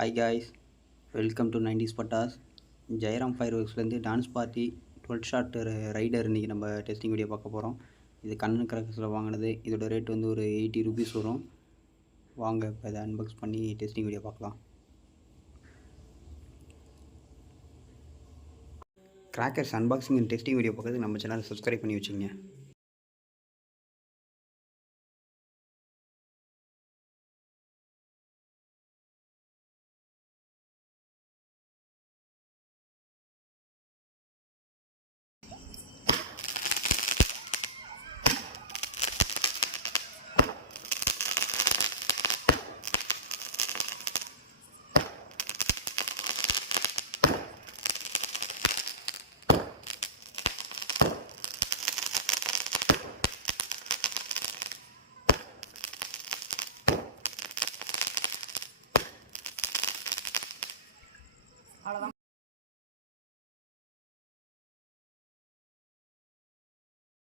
Hi guys, welcome to 90s Pattas. Jayaram fire ஒர்க்ஸ்லேருந்து dance party 12 shot rider இன்றைக்கி நம்ம testing video பார்க்க போகிறோம். இது கண்ணன் கிராக்கர்ஸில் வாங்கினது. இதோட ரேட் வந்து ஒரு 80 ருபீஸ் வரும். வாங்க இப்போ இதை அன்பாக்ஸ் பண்ணி டெஸ்டிங் வீடியோ பார்க்கலாம். Crackers unboxing and testing video பார்க்கறதுக்கு நம்ம சேனலை சப்ஸ்கிரைப் பண்ணி வச்சுங்க.